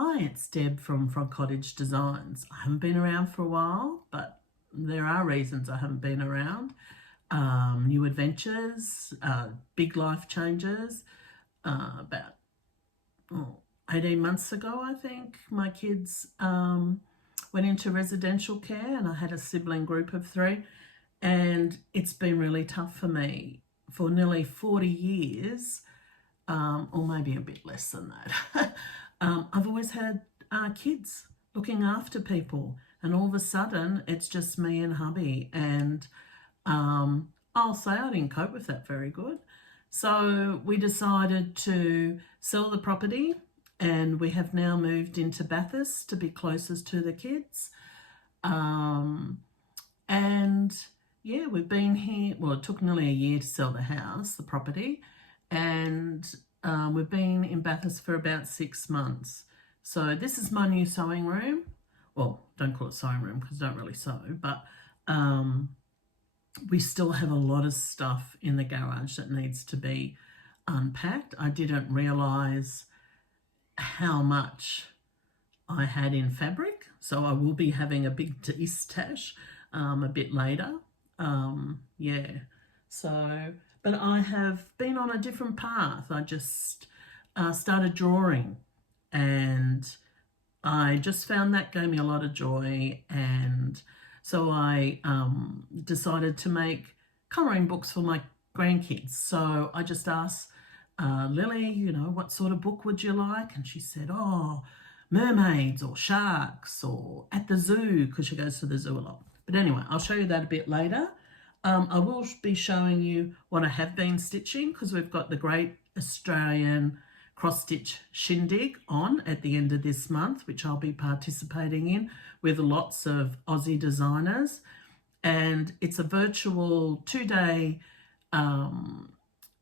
Hi, it's Deb from Frog Cottage Designs. I haven't been around for a while, but there are reasons I haven't been around. New adventures, big life changes. About 18 months ago, I think, my kids went into residential care and I had a sibling group of 3, and it's been really tough for me for nearly 40 years, or maybe a bit less than that. I've always had kids looking after people, and all of a sudden it's just me and hubby, and I'll say I didn't cope with that very good. So we decided to sell the property, and we have now moved into Bathurst to be closest to the kids. And yeah, we've been here, well, it took nearly a year to sell the house, the property, and we've been in Bathurst for about 6 months. So this is my new sewing room. Well, don't call it sewing room because I don't really sew, but we still have a lot of stuff in the garage that needs to be unpacked. I didn't realise how much I had in fabric, so I will be having a big de-stash a bit later. Yeah, so, but I have been on a different path. I just started drawing, and I just found that gave me a lot of joy, and so I decided to make colouring books for my grandkids. So I just asked Lily, you know, what sort of book would you like? And she said, oh, mermaids or sharks or at the zoo, because she goes to the zoo a lot. But anyway, I'll show you that a bit later. I will be showing you what I have been stitching, because we've got the Great Australian cross stitch Shindig on at the end of this month, which I'll be participating in with lots of Aussie designers. And it's a virtual 2-day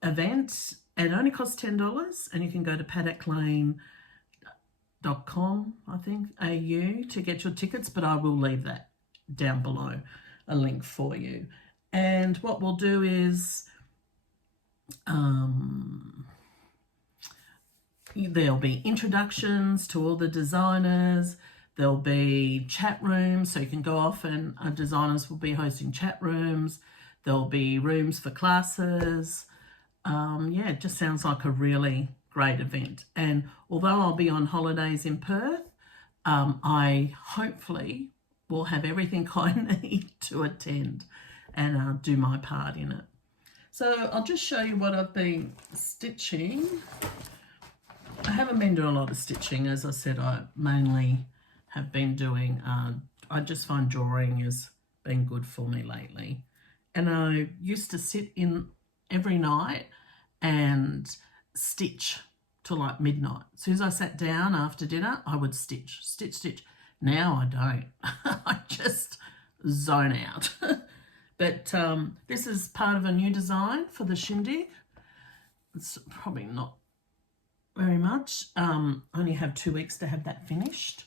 event. It only costs $10, and you can go to paddocklane.com, I think, AU, to get your tickets, but I will leave that down below, a link for you. And what we'll do is there'll be introductions to all the designers. There'll be chat rooms, so you can go off and designers will be hosting chat rooms. There'll be rooms for classes. Yeah, it just sounds like a really great event. And although I'll be on holidays in Perth, I hopefully will have everything I need to attend and do my part in it. So I'll just show you what I've been stitching. I haven't been doing a lot of stitching. As I said, I mainly have been doing, I just find drawing has been good for me lately. And I used to sit in every night and stitch till like midnight. As soon as I sat down after dinner, I would stitch. Now I don't. I just zone out. But this is part of a new design for the Shindig. It's probably not very much. Only have 2 weeks to have that finished.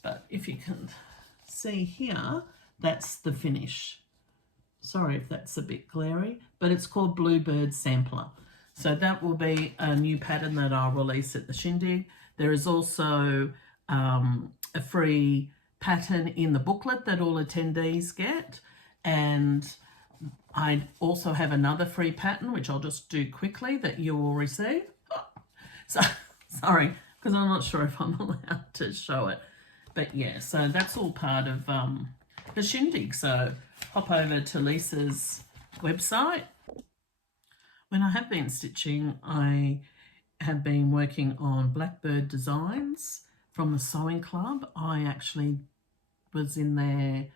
But if you can see here, that's the finish. Sorry if that's a bit glary, but it's called Bluebird Sampler. So that will be a new pattern that I'll release at the Shindig. There is also a free pattern in the booklet that all attendees get. And I also have another free pattern, which I'll just do quickly, that you will receive. So, sorry, because I'm not sure if I'm allowed to show it. But yeah, so that's all part of the Shindig. So hop over to Lisa's website. When I have been stitching, I have been working on Blackbird designs from the Sewing Club. I actually was in their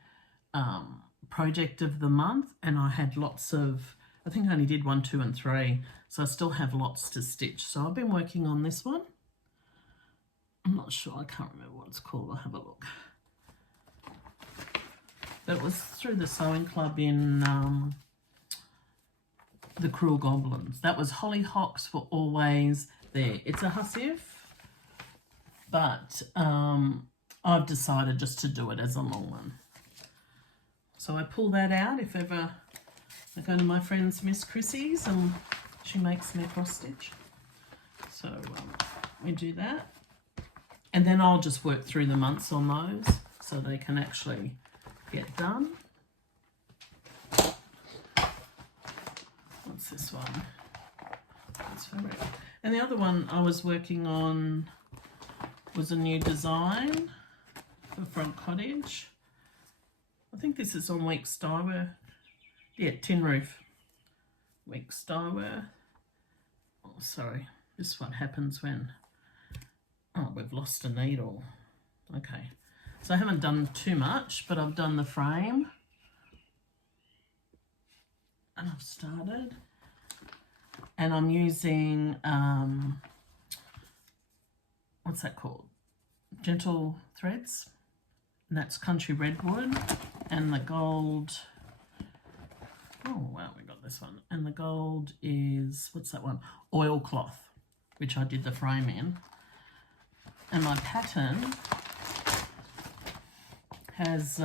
project of the month, and I had lots of, I think I only did 1, 2 and 3, so I still have lots to stitch. So I've been working on this one. I'm not sure, I can't remember what it's called. I'll have a look. But it was through the Sewing Club in the Cruel Goblins. That was Hollyhocks for Always There. It's a hussif, but I've decided just to do it as a long one. So I pull that out if ever I go to my friend's Miss Chrissy's and she makes me cross stitch. So we do that. And then I'll just work through the months on those so they can actually get done. What's this one? That's fabric. And the other one I was working on was a new design for front cottage. I think this is on Weeks Dyeworth. Yeah, tin roof. Weeks Dyeworth. Oh, sorry. This is what happens when, oh, we've lost a needle. Okay. So I haven't done too much, but I've done the frame. And I've started. And I'm using, what's that called? Gentle Threads. And that's Country Redwood. And the gold, oh wow, we got this one. And the gold is, what's that one? Oilcloth, which I did the frame in. And my pattern has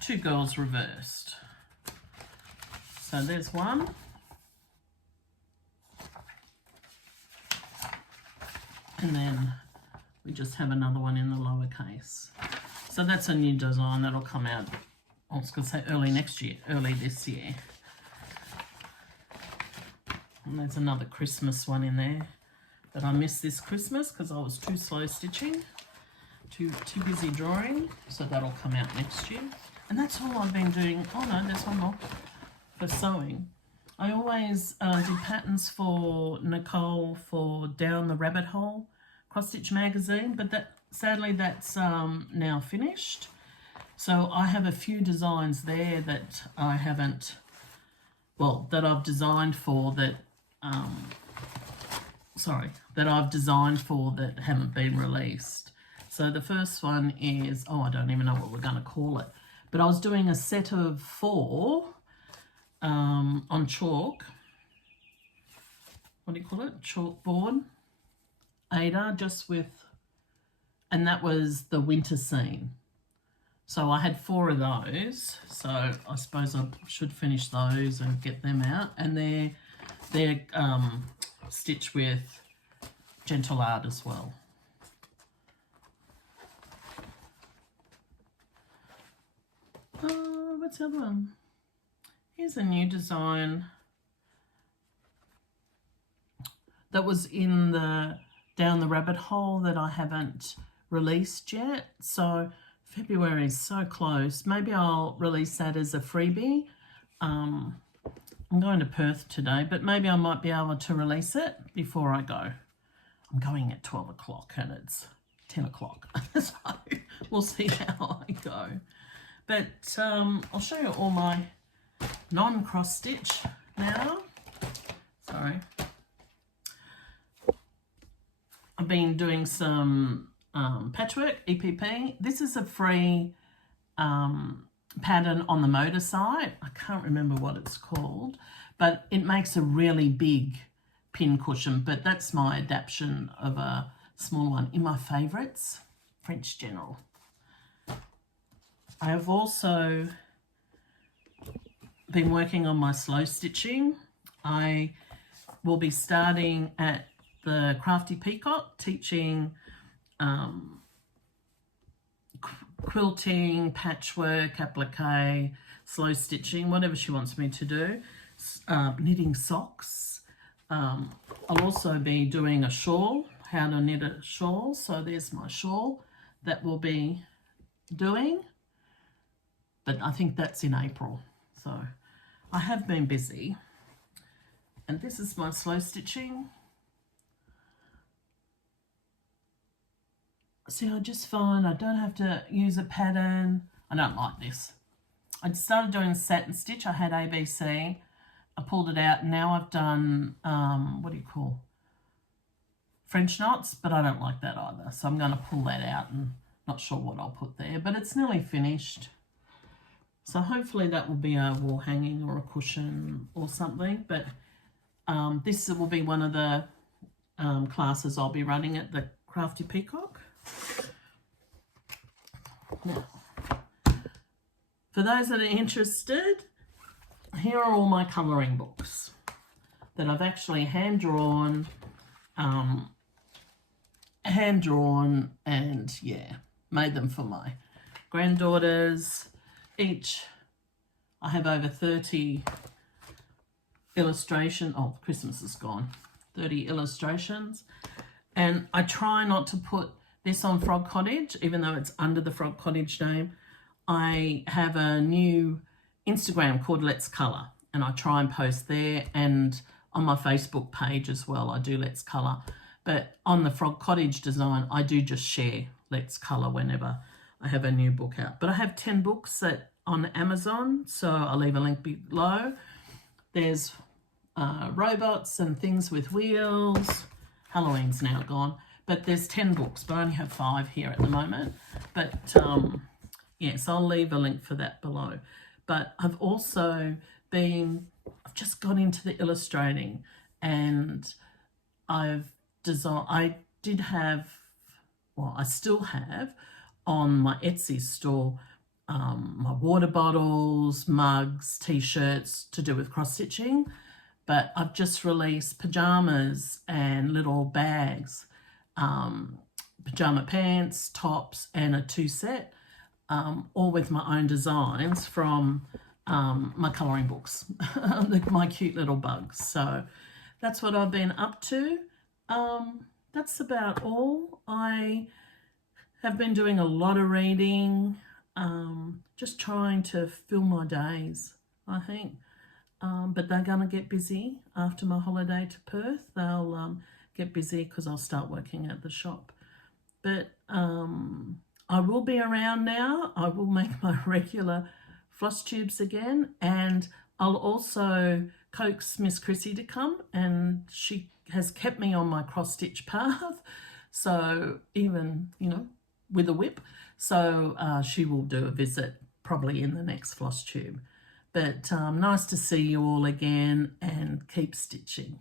two girls reversed. So there's one. And then we just have another one in the lowercase. So that's a new design that'll come out, I was going to say early next year, early this year. And there's another Christmas one in there that I missed this Christmas because I was too slow stitching, too busy drawing. So that'll come out next year. And that's all I've been doing. Oh no, there's one more for sewing. I always do patterns for Nicole for Down the Rabbit Hole Cross Stitch magazine, but that sadly that's now finished. So I have a few designs there that I haven't, well, that I've designed for that, that I've designed for that haven't been released. So the first one is, oh, I don't even know what we're going to call it, but I was doing a set of 4 on chalk. What do you call it? Chalkboard. Ada, just with, and that was the winter scene. So I had 4 of those. So I suppose I should finish those and get them out. And they're stitched with Gentle Art as well. What's the other one? Here's a new design that was in the Down the Rabbit Hole that I haven't released yet. So February is so close. Maybe I'll release that as a freebie. I'm going to Perth today, but maybe I might be able to release it before I go. I'm going at 12 o'clock and it's 10 o'clock. So we'll see how I go. But I'll show you all my non-cross stitch now. Sorry. I've been doing some patchwork, EPP. This is a free pattern on the motor site. I can't remember what it's called, but it makes a really big pin cushion, but that's my adaptation of a small one. In my favourites, French General. I have also been working on my slow stitching. I will be starting at the Crafty Peacock, teaching quilting, patchwork, applique, slow stitching, whatever she wants me to do, knitting socks. I'll also be doing a shawl, how to knit a shawl. So there's my shawl that we'll be doing, but I think that's in April. So I have been busy. And this is my slow stitching. See, I just find I don't have to use a pattern. I don't like this. I started doing satin stitch. I had ABC. I pulled it out. Now I've done, what do you call? French knots, but I don't like that either. So I'm going to pull that out and not sure what I'll put there. But it's nearly finished. So hopefully that will be a wall hanging or a cushion or something. But this will be one of the classes I'll be running at the Crafty Peacock. Now, for those that are interested, here are all my colouring books that I've actually hand-drawn how hand drawn, and yeah, made them for my granddaughters. Each, I have over 30 illustration. Oh, Christmas is gone. 30 illustrations. And I try not to put this on Frog Cottage, even though it's under the Frog Cottage name. I have a new Instagram called Let's Colour, and I try and post there, and on my Facebook page as well, I do Let's Colour. But on the Frog Cottage design, I do just share Let's Colour whenever I have a new book out. But I have 10 books on Amazon, so I'll leave a link below. There's robots and things with wheels. Halloween's now gone, but there's 10 books, but I only have 5 here at the moment. But yes, I'll leave a link for that below. But I've just got into the illustrating, and I still have on my Etsy store my water bottles, mugs, t-shirts to do with cross stitching. But I've just released pajamas and little bags, pajama pants, tops, and a 2-set, all with my own designs from my colouring books, my cute little bugs. So that's what I've been up to. That's about all. I have been doing a lot of reading, just trying to fill my days, I think. But they're going to get busy after my holiday to Perth. They'll get busy because I'll start working at the shop. But I will be around now. I will make my regular floss tubes again, and I'll also coax Miss Chrissy to come, and she has kept me on my cross stitch path, so even, you know, with a whip. So she will do a visit probably in the next floss tube. But nice to see you all again, and keep stitching.